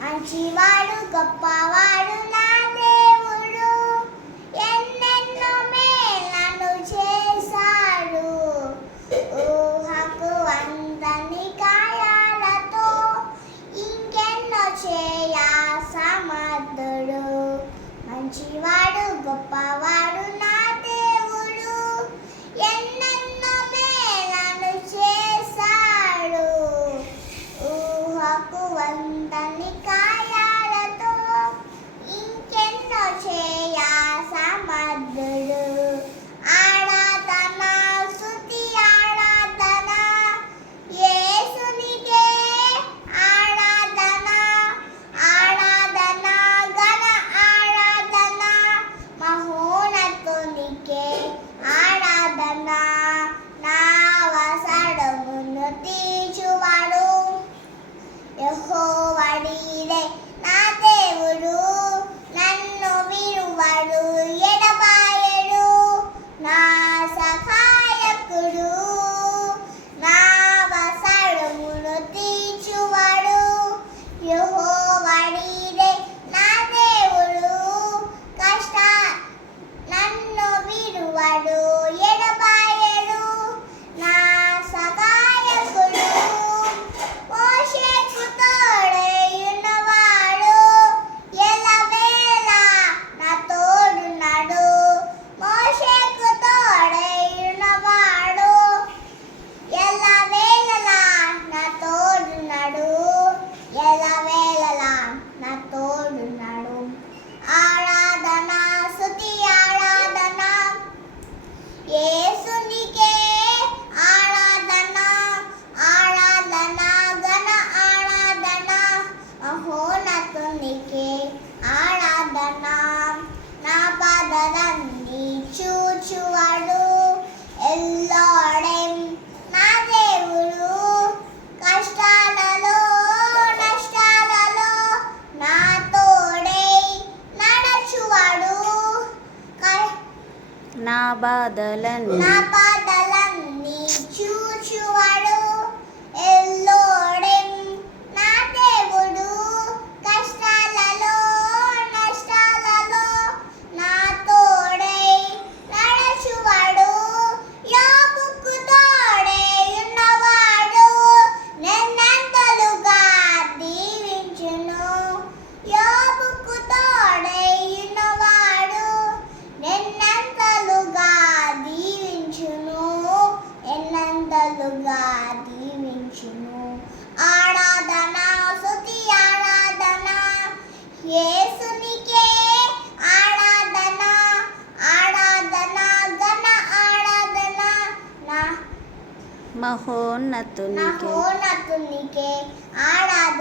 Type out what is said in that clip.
మంచివాడు గొప్పవాడు నా దేవుడు, ఎన్నెన్నో మేలను చేశాడు. ఊహకు అందని కార్యాలతో ఇంకెన్నో చేయ సమర్థుడు. మంచివాడు గొప్పవాడు నా దేవుడు, ఎన్నెన్నో మేలను చేశాడు. ఊహకు అందని కార్యాలతో ఇంకెన్నో చేయ సమర్థుడు. ఆరాధన స్తుతి ఆరాధన యేసునికే, ఆరాధన ఆరాధన ఘన ఆరాధన మహోన్నతునికే ఆరాధన. నా అవసరమును తీర్చువాడు యెహోవాయే నా దేవుడు, నన్ను విడువడు ఎడబాయడు. నా సహాయకుడు, నా అవసరమును తీర్చువాడు యెహోవాయే నా దేవుడు. నన్ను విడువడు ఎడబాయడు. నా సహాయకుడు, మోషేకు తోడై ఉన్నవాడు, ఎల్లవేళలా నా తోడున్నాడు. మోషేకు తోడై ఉన్నవాడు, ఎల్లవేళలా నా తోడున్నాడు. ఎల్లవేళలా నా తోడున్నాడు. ఆరాధన స్తుతి ఆరాధన యేసునికే, ఆరాధన ఆరాధన ఘన ఆరాధన మహోన్నతునికే ఆరాధన. నా బాధలన్నీ చూచువాడు ఎల్లోడెం నా దేవుడు. కష్టాలలో నష్టాలలో నా తోడై నడచువాడు. నా బాధలన్నీ చూచువాడు ఎల్లోడెం నా దేవుడు. కష్టాలలో నష్టాలలో నా తోడై నడచువాడు. యోబుకు తోడై ఉన్నవాడు, నన్నెంతలుగా దీవించును. యోబుకు తోడై ఉన్నవాడు, ఎన్నంతలుగా దీవించును. ఎన్నంతలుగా దీవించును. ఆరాధన స్తుతి ఆరాధన యేసునికే, ఆరాధన ఆరాధన ఘన ఆరాధన మహోన్నతునికే మహోన్నతునికే ఆరాధన.